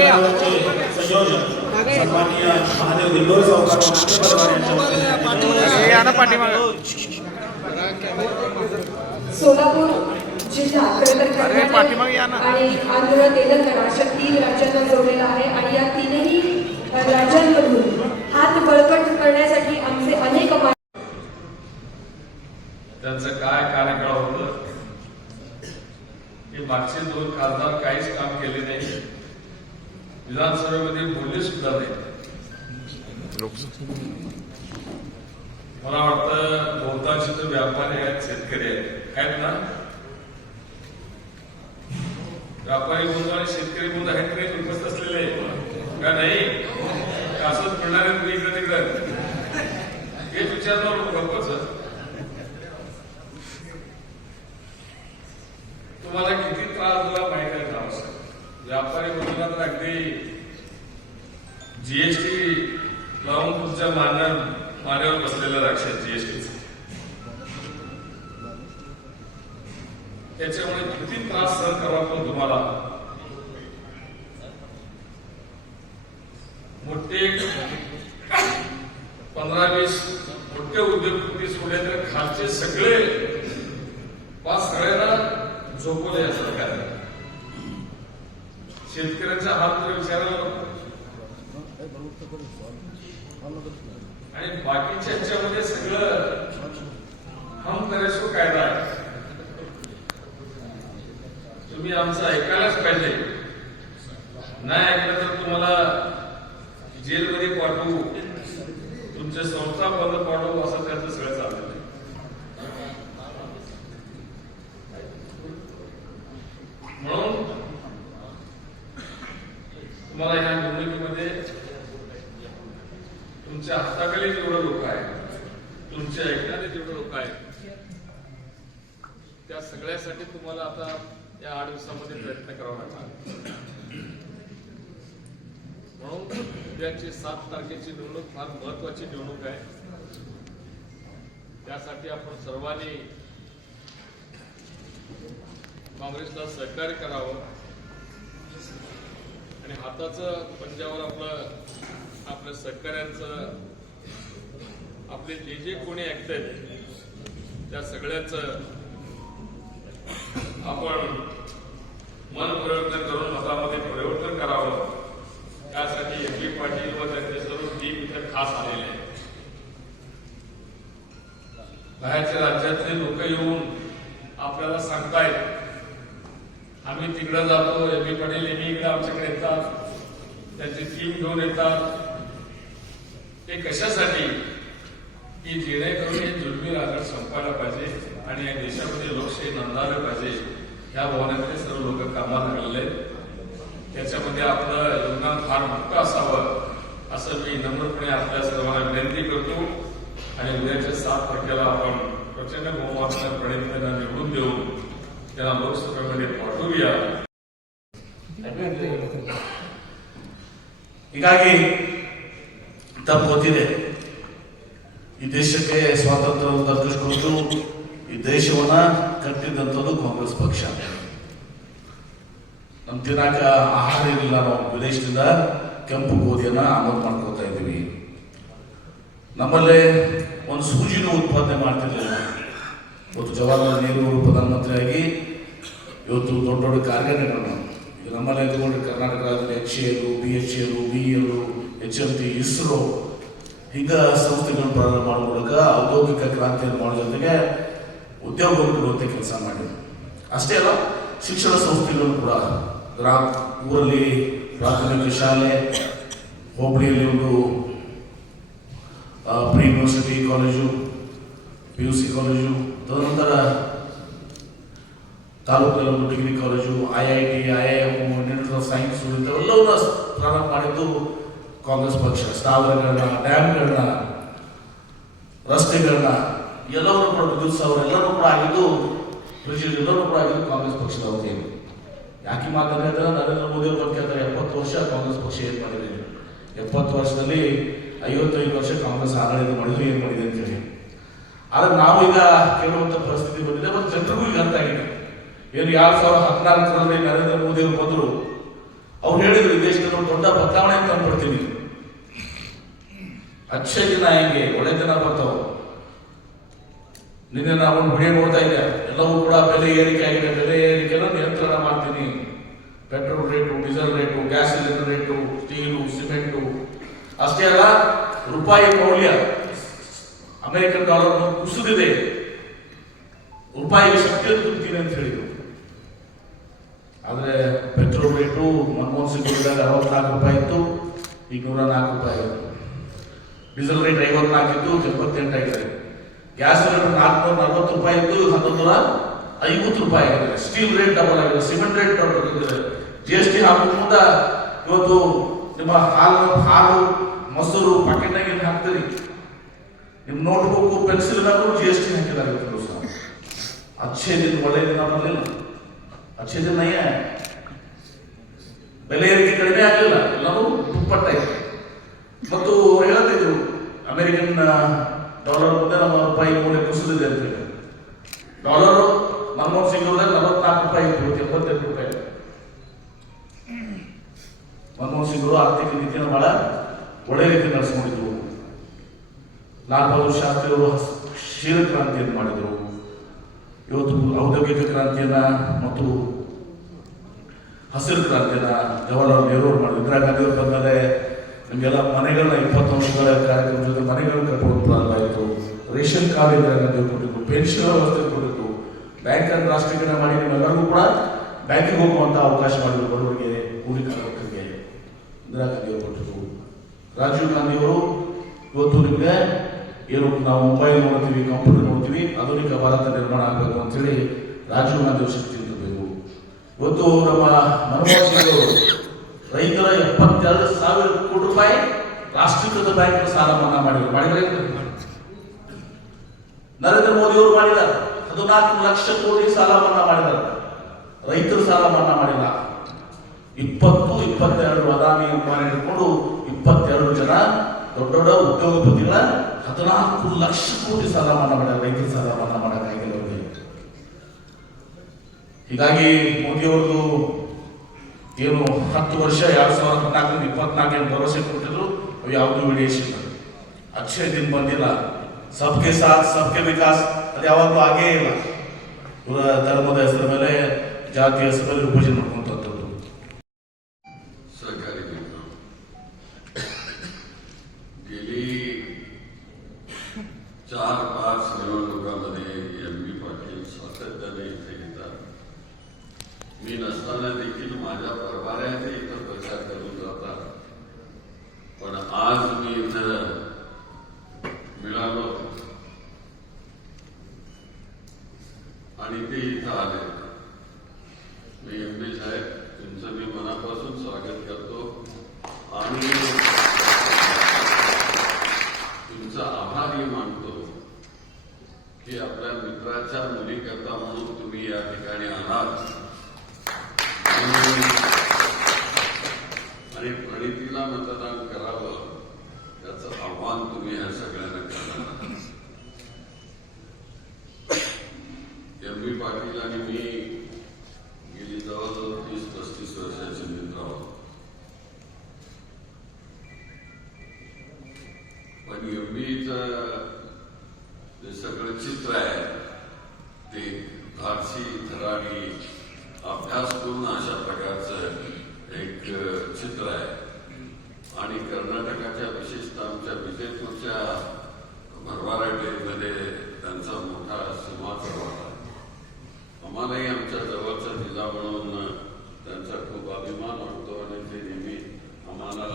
समारंभाचे संयोजन सन्माननीय महादेव दिंडोरे सावकार सोलापूर जिल्हा कर्नाटक आणि आंध्र तेलंगणा अशा 3 राज्यांना जोडलेला आहे आणि या 3ही राज्यांमधून हात बळकट करण्यासाठी आमचे अनेक त्यांचं काय कार्यकाळ होतं हे मागचे 2 खासदार काहीच काम केले नाही, विधानसभेमध्ये बोलले सुद्धा नाही. मला वाटतं बहुतांश तर व्यापारी आहेत, शेतकरी आहेत ना. व्यापारी बंधू आणि शेतकरी बंधू आहेत काही उपस्थित असलेले का नाही, असंच मिळणार आहे इकडं तिकडं हे विचारणार गप्पच. तुम्हाला किती त्रास दिला माहिती आहे का? व्यापारी बंधूंना तर अगदी जीएसटी लावून तुमच्या मान्यावर बसलेलं राक्षस जीएसटीच, त्याच्यामुळे किती त्रास सहन करावा लागतो तुम्हाला. मोठे 15-20 मोठे उद्योगपती सोडले तर खालचे सगळे 5 सगळ्यांना झोपवले या सरकारने. शेतकऱ्यांचा हात विचारायला आणि बाकीच्या ह्याच्यामध्ये सगळं हम करे सो कायदा आहे. तुम्ही आमचं ऐकायलाच पाहिजे, नाही ऐकलं तर तुम्हाला जेलमध्ये पाठवू, तुमच्या संस्था बंद पाडवू, असं त्यांचं सगळं चाललेलं आहे. म्हणून तुम्हाला ह्या निवडणुकीमध्ये तुमच्या हाताखाली जेवढं लोक आहेत, तुमच्या ऐकणारे जेवढे लोक आहेत, त्या सगळ्यासाठी तुम्हाला आता या 8 दिवसामध्ये प्रयत्न करावा लागणार. म्हणून उद्याची 7 तारखेची निवडणूक फार महत्वाची निवडणूक आहे. त्यासाठी आपण सर्वांनी काँग्रेसला सहकार्य करावं आणि हाताचं पंजावर आपल्या सहकार्यांचं, आपले जे कोणी ऐकतायत त्या सगळ्याचं आपण मन परिवर्तन करून मतामध्ये परिवर्तन करावं. त्यासाठी एबी पाटील व त्यांचे सर्व टीम इथे खास आलेले आहेत. बाहेरच्या राज्यातले लोक येऊन आपल्याला सांगतायत आम्ही तिकडे जातो, एबी पाटील इकडे आमच्याकडे येतात, त्यांची टीम घेऊन येतात. ते कशासाठी की जेणेकरून हे जुलमी राजकारण संपायला पाहिजे आणि या देशामध्ये लोकशाही नंदायला पाहिजे, या भावनेमध्ये सर्व लोक कामाला लागलेले. त्याच्यामध्ये आपलं योगदान फार मोठं असावं असं मी नम्रपणे आपल्या सर्वांना विनंती करतो. आणि उद्याच्या 7 तारखेला आपण प्रचंड बहुमताने प्रणितांना निवडून देऊ, त्यांना लोकसभेमध्ये पाठवूया. ಹೀಗಾಗಿ ತಪ್ಪು ಗೊತ್ತಿದೆ, ಈ ದೇಶಕ್ಕೆ ಸ್ವಾತಂತ್ರ್ಯವನ್ನು ದಕ್ಕಿಸಿಕೊಂಡು ಈ ದೇಶವನ್ನ ಕಟ್ಟಿದಂಥದ್ದು ಕಾಂಗ್ರೆಸ್ ಪಕ್ಷ. ನಮ್ಮ ತಿನ್ನಾಕ ಆಹಾರ ಇರಲಿಲ್ಲ, ನಾವು ವಿದೇಶದಿಂದ ಕೆಂಪು ಗೋಧಿಯನ್ನ ಆಮದು ಮಾಡ್ಕೋತಾ ಇದ್ದೀವಿ. ನಮ್ಮಲ್ಲೇ ಒಂದು ಸೂಜಿನೂ ಉತ್ಪಾದನೆ ಮಾಡ್ತಿರ್ಲಿಲ್ಲ. ಇವತ್ತು ಜವಾಹರ್ಲಾಲ್ ನೆಹರು ಪ್ರಧಾನಮಂತ್ರಿಯಾಗಿ ಇವತ್ತು ದೊಡ್ಡ ದೊಡ್ಡ ಕಾರ್ಖಾನೆಗಳನ್ನು ಈಗ ನಮ್ಮಲ್ಲೇ ತಗೊಂಡ್ರೆ ಕರ್ನಾಟಕ ರಾಜ್ಯದ HAL, BHEL, BEL, HMT, ISRO ಹೀಗ ಸಂಸ್ಥೆಗಳನ್ನು ಪ್ರಾರಂಭ ಮಾಡೋ ಮೂಲಕ ಔದ್ಯೋಗಿಕ ಕ್ರಾಂತಿಯನ್ನು ಮಾಡೋ ಜೊತೆಗೆ ಉದ್ಯೋಗಗಳು ಕೊಡುವಂತೆ ಕೆಲಸ ಮಾಡಿದ್ರು. ಅಷ್ಟೇ ಅಲ್ಲ, ಶಿಕ್ಷಣ ಸಂಸ್ಥೆಗಳನ್ನು ಕೂಡ ಊರಲ್ಲಿ ಪ್ರಾಥಮಿಕ ಶಾಲೆ, ಹೋಬಳಿಯಲ್ಲಿ ಒಂದು pre university college, PUC college, ತದನಂತರ ತಾಲೂಕಲ್ಲಿ ಒಂದು degree college, IIT, IIM, institute of science ಇಂಥವೆಲ್ಲವನ್ನ ಪ್ರಾರಂಭ ಮಾಡಿದ್ದು ಕಾಂಗ್ರೆಸ್ ಪಕ್ಷ. ಸ್ಥಾವರಗಳನ್ನ, ಡ್ಯಾಮ್ಗಳನ್ನ, ರಸ್ತೆಗಳನ್ನ ಎಲ್ಲವನ್ನೂ ಕೂಡ ವಿದ್ಯುತ್ ಸ್ಥಾವರ ಎಲ್ಲರೂ ಕೂಡ ಆಗಿದ್ದು, ಬ್ರಿಡ್ಜ್ ಎಲ್ಲರೂ ಕೂಡ ಆಗಿದ್ದು ಕಾಂಗ್ರೆಸ್ ಪಕ್ಷದ ಅವಧಿಯಲ್ಲಿ. ಯಾಕೆ ಮಾತಂದ್ರೆ ನರೇಂದ್ರ ಮೋದಿ ಅವರು ಬಂದು ಕೇಳ್ತಾರೆ 70 ವರ್ಷ ಕಾಂಗ್ರೆಸ್ ಪಕ್ಷ ಏನ್ ಮಾಡಿದೆ, 70 ವರ್ಷದಲ್ಲಿ 55 ವರ್ಷ ಕಾಂಗ್ರೆಸ್ ಆಡಳಿತ ಮಾಡಿದ್ರು, ಏನ್ ಮಾಡಿದೆ ಅಂತ ಹೇಳಿ. ಆದ್ರೆ ನಾವು ಈಗ ಕೇಳುವಂತ ಪರಿಸ್ಥಿತಿ ಬಂದಿದೆ. ಮತ್ತು ಜನರಿಗೂ ಈಗ ಅರ್ಥ ಆಗಿದೆ. ಏನು 2014ರಲ್ಲಿ ನರೇಂದ್ರ ಮೋದಿ ಅವರು ಬಂದರು, ಅವ್ರು ಹೇಳಿದ್ರು ಈ ದೇಶದಲ್ಲಿ ಒಂದು ದೊಡ್ಡ ಬದಲಾವಣೆ ತಂದ್ಬಿಡ್ತೀನಿ. ಅಚ್ಚೆ ದಿನ ಹೆಂಗೆ ಒಳ್ಳೆ ದಿನ ಬರ್ತಾವ. ನಿನ್ನೆ ನಾವು ಒಂದು ವಿಡಿಯೋ ನೋಡ್ತಾ ಇದ್ದೆ, ಎಲ್ಲವೂ ಕೂಡ ಬೆಲೆ ಏರಿಕೆ ಆಗಿದೆ. ಬೆಲೆ ಏರಿಕೆನ ನಿಯಂತ್ರಣ ಮಾಡ್ತೀನಿ. Petrol rate, diesel rate, gas cylinder rate, steel, cement ಅಷ್ಟೇ ಅಲ್ಲ, ರೂಪಾಯಿ ಮೌಲ್ಯ ಅಮೆರಿಕನ್ ಡಾಲರ್ ಕುಸಿದಿದೆ. ರೂಪಾಯಿಗೆ ಶಕ್ತಿಯನ್ನು ತುಂಬ್ತೀನಿ ಅಂತ ಹೇಳಿದ್ರು. ಆದರೆ ಪೆಟ್ರೋಲ್ ರೇಟು ಮನಮೋಹನ್ ಸಿಂಗ್ ಇದ್ದಾಗ 64 ರೂಪಾಯಿ ಇತ್ತು, ಈಗ 104 ರೂಪಾಯಿ ಆಗಿದೆ. ಡೀಸೆಲ್ ರೇಟ್ 54 ಇತ್ತು, 78 ಆಗಿದೆ. ಗ್ಯಾಸ್ ಸಿಲಿಂಡರ್ 440 ರೂಪಾಯಿ ಇತ್ತು, 1150 ರೂಪಾಯಿ ಆಗಿದೆ. ಸ್ಟೀಲ್ ರೇಟ್ ಡಬಲ್ ಆಗಿದೆ, ಸಿಮೆಂಟ್ ರೇಟ್ ಡಬಲ್ ಆಗಿದೆ. GST ಹಾಕೋದ್ರಿಂದ ಇವತ್ತು ನಿಮ್ಮ ಹಾಲು ಮೊಸರು ಪ್ಯಾಕೆಟ್ನಾಗ ಏನು ಹಾಕ್ತೀರಿ, ನಿಮ್ಮ ನೋಟ್ಬುಕ್ ಪೆನ್ಸಿಲ್ನಾಗೂ GST ಹಾಕಿದ್ದಾರೆ. ಅಚ್ಚೇ ದಿನ ಒಳ್ಳೆಯ ದಿನ ಬರಲಿಲ್ಲ. ಅಚ್ಚೇ ದಿನ ಬೆಲೆ ಏರಿಕೆ ಕಡಿಮೆ ಆಗಲಿಲ್ಲ, ಎಲ್ಲವೂ ದುಪ್ಪಟ್ಟಾಯಿತು. ಮತ್ತು ಅವ್ರು ಹೇಳ್ತಿದ್ರು ಅಮೆರಿಕನ್ ಡಾಲರ್ ಮುಂದೆ ನಮ್ಮ ರೂಪಾಯಿ ಮೌಲ್ಯ ಕುಸಿದಿದೆ ಅಂತ ಹೇಳಿ. ಡಾಲರು ಮನಮೋಹನ್ ಸಿಂಗ್ ಅವ್ರದಾಗ 44 ರೂಪಾಯಿ ಇತ್ತು, 78 ರೂಪಾಯಿ. ಮನಮೋಹನ್ ಸಿಂಗ್ ಅವರು ಆರ್ಥಿಕ ನೀತಿಯನ್ನು ಬಹಳ ಒಳ್ಳೆ ರೀತಿ ನಡೆಸ್ಕೊಂಡಿದ್ರು. ಲಾಲ್ ಬಹದ್ದೂರ್ ಶಾಸ್ತ್ರಿ ಅವರು ಕ್ಷೀರ ಕ್ರಾಂತಿಯನ್ನು ಮಾಡಿದರು. ಇವತ್ತು ಔದ್ಯೋಗಿಕ ಕ್ರಾಂತಿಯನ್ನ ಮತ್ತು ಹಸಿರು ಕ್ರಾಂತಿಯನ್ನ ಜವಾಹರ್ಲಾಲ್ ನೆಹರು ಅವರು ಮಾಡಿದ್ರು. ಇಂದಿರಾ ಗಾಂಧಿ ಅವರು ಬಂದಮೇಲೆ ನಿಮಗೆಲ್ಲ ಮನೆಗಳನ್ನ 20 ವರ್ಷಗಳ ಕಾರ್ಯಕ್ರಮದ ಜೊತೆ ಮನೆಗಳನ್ನ ಕಟ್ಕೊಂಡು ಪ್ರಾರಂಭ ಆಯಿತು. ರೇಷನ್ ಕಾರ್ಡ್ ಇಂದಿರಾ ಗಾಂಧಿ ಅವರು ಕೊಟ್ಟಿದ್ದು, ಪೆನ್ಷನ್ ವ್ಯವಸ್ಥೆ ಕೊಟ್ಟಿದ್ದು, ಬ್ಯಾಂಕನ್ನು ರಾಷ್ಟ್ರೀಕರಣ ಮಾಡಿ ನಿಮ್ಮೆಲ್ಲರಿಗೂ ಕೂಡ ಬ್ಯಾಂಕಿಗೆ ಹೋಗುವಂತ ಅವಕಾಶ ಮಾಡಿದ್ರು. ಬಡವರಿಗೆ, ಕೂಲಿ ಕಾರ್ಮಿಕರಿಗೆ ಇಂದಿರಾ ಗಾಂಧಿ ಅವರು ಕೊಟ್ಟಿದ್ದು. ರಾಜೀವ್ ಗಾಂಧಿ ಅವರು ಇವತ್ತು ನಿಮಗೆ ಏನು ನಾವು ಮೊಬೈಲ್ ನೋಡ್ತೀವಿ, ಕಂಪ್ಯೂಟರ್ ನೋಡ್ತೀವಿ, ಆಧುನಿಕ ಭಾರತ ನಿರ್ಮಾಣ ಆಗಬೇಕು ಅಂತೇಳಿ ರಾಜೀವ್ ಗಾಂಧಿ ಅವರು ಶಕ್ತಿ ಇರಬೇಕು. ಇವತ್ತು ನಮ್ಮ ಮನಮೋಹನ್ ಸಿಂಗ್ ಅವರು ರೈತರ 72,000 ಕೋಟಿ ರೂಪಾಯಿ ರಾಷ್ಟ್ರೀಕೃತ ಬ್ಯಾಂಕ್ ಸಾಲ ಮನ್ನಾ ಮಾಡಿದ್ರೆ ನರೇಂದ್ರ ಮೋದಿ ಅವರು ಮಾಡಿದ್ದಾರೆ. 14 ಲಕ್ಷ ಕೋಟಿ ಸಾಲ ಮನ್ನಾ ಮಾಡಿದ್ದಾರೆ. ರೈತರ ಸಾಲ ಮನ್ನಾ ಮಾಡಿಲ್ಲ. 22 ಅದಾನಿ ಅಂಬಾನಿ ಹಿಡ್ಕೊಂಡು 22 ಜನ ದೊಡ್ಡ ದೊಡ್ಡ ಉದ್ಯೋಗಪತಿಗಳ 14 ಲಕ್ಷ ಕೋಟಿ ಸಾಲ ಮನ್ನಾ ಮಾಡ್ಯಾರ. ರೈತರ ಸಾಲ ಮನ್ನಾ ಮಾಡೋಕ್ಕಾಗಿಲ್ಲ ಅವರಿಗೆ. ಹೀಗಾಗಿ ಮೋದಿ ಅವ್ರದ್ದು ಏನು 10 ವರ್ಷ 2014 24 ಭರವಸೆ ಕೊಟ್ಟಿದ್ರು, ಅವು ಯಾವುದೂ ವಿಡೇಶಿಲ್ಲ. ಅಕ್ಷಯ ದಿನ ಬಂದಿಲ್ಲ. ಸಬ್ಕೆ ಸಾಥ್ ಸಬ್ಕೆ ವಿಕಾಸ್ ಅದು ಯಾವಾಗಲೂ ಆಗೇ ಇಲ್ಲ. ಧರ್ಮದ ಹೆಸರ ಮೇಲೆ, ಜಾತಿಯ ಹೆಸರ ಮೇಲೆ ವಿಭಜನೆ ಮಾಡ್ಕೊಂತದ್ದು. सहकारी मित्र, गेली 4-5 निवडणुकांमध्ये MB पाटील सातत्याने इथे येतात. मी नसताना देखील माझ्या परवाऱ्याचे इथं प्रचार करून जातात. पण आज मी इथं मिळालो आणि ते इथं आले. मी MB साहेब तुमचं मी मनापासून स्वागत करतो आणि तुमचा आभारही मानतो की आपल्या मित्राच्या मुलीकरता म्हणून तुम्ही या ठिकाणी आलात आणि प्रणितीला मतदान करावं त्याचं आव्हान तुम्ही या सगळ्यांना करणार. MB पाटील आणि मी गेली जवळजवळ 30-35 वर्षाचे मित्र आहोत. पण MBचं जे सगळं चित्र आहे ते धाडसी, धडाडी, अभ्यास करून अशा प्रकारचं एक चित्र आहे. आणि कर्नाटकाच्या विशेषतः आमच्या विजयपूरच्या भरवाराटेमध्ये त्यांचा मोठा सिंहाचा वाटा. आम्हालाही आमच्या जवळचा जिल्हा म्हणून त्यांचा खूप अभिमान वाटतो आणि ते नेहमी आम्हाला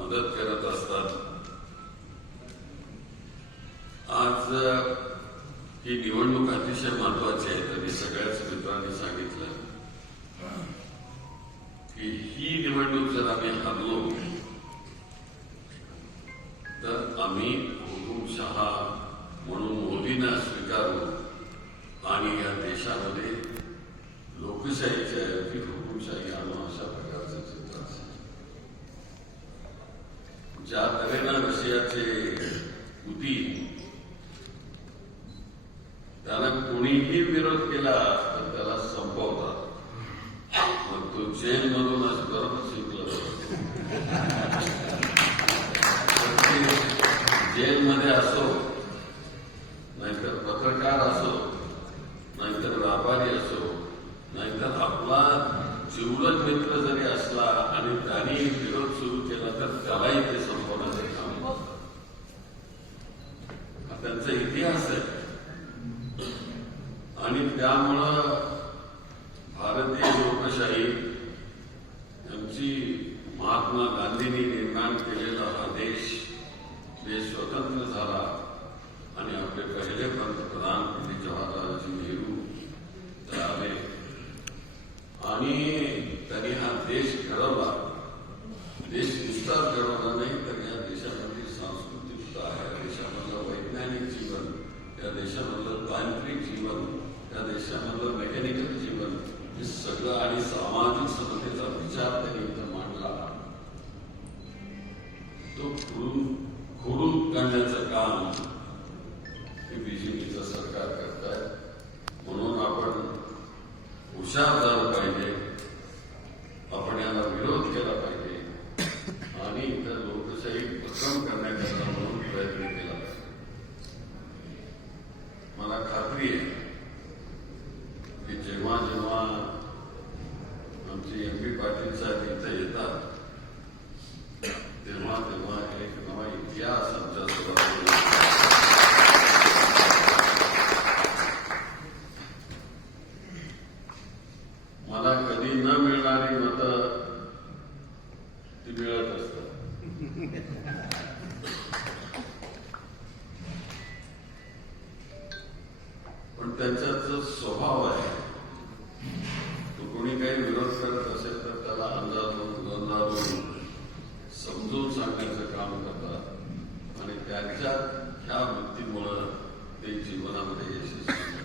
मदत करत असतात. आज ही निवडणूक अतिशय महत्वाची आहे. तरी सगळ्याच मित्रांनी सांगितलं की ही निवडणूक जर आम्ही हारलो तर आम्ही हुकुमशाह म्हणून मोदींना स्वीकारू आणि या देशामध्ये लोकशाहीच्या ऐवजी हुकुमशाही आणू अशा प्रकारचं चित्र असेल. ज्या तऱ्हेनं रशियाचे पुतीन त्याला कोणीही विरोध केला तर त्याला संपवतात. मग तो चेनमधून बरोबर शिकला त्याच्यात आपला जिवलग मित्र जरी असला आणि त्यांनी विरोध सुरू केला तर त्यालाही ते संपवण्याचे काम होतं. हा त्यांचा इतिहास आहे आणि त्यामुळं भारतीय लोकशाही यांची महात्मा गांधींनी निर्माण केलेला हा देश स्वतंत्र झाला आणि आपले पहिले पंतप्रधान पंडित जवाहरलालजी नेहरू ते आले आणि त्यांनी हा देश घडवला. देश नुसताच घडवला नाही तर या देशामधील सांस्कृतिकता, या देशामधलं वैज्ञानिक जीवन, या देशामधलं तांत्रिक जीवन, या देशामधलं मेकॅनिकल जीवन हे सगळं आणि सामाजिक समतेचा विचार त्यांनी इथं मांडला. तो खोडून काढण्याचं काम हे बीजेपीचं सरकार करत आहे. म्हणून आपण हुशार झालं पाहिजे, आपण याला विरोध केला पाहिजे आणि इतर लोकशाही भक्कम करण्याकरता म्हणून प्रयत्न केला पाहिजे. मला खात्री आहे की जेव्हा जेव्हा आमचे MP पाटील साहेब इथे येतात तेव्हा तेव्हा एक नवा इतिहास आमच्या सोबत. मला कधी न मिळणारी मतं ती मिळत असतात. पण त्यांचा जो स्वभाव आहे तो कोणी काही विरोध करत असेल तर त्याला अंदाजून समजून सांगण्याचं काम करतात आणि त्यांच्या ह्या वृत्तीमुळं ते जीवनामध्ये यशस्वी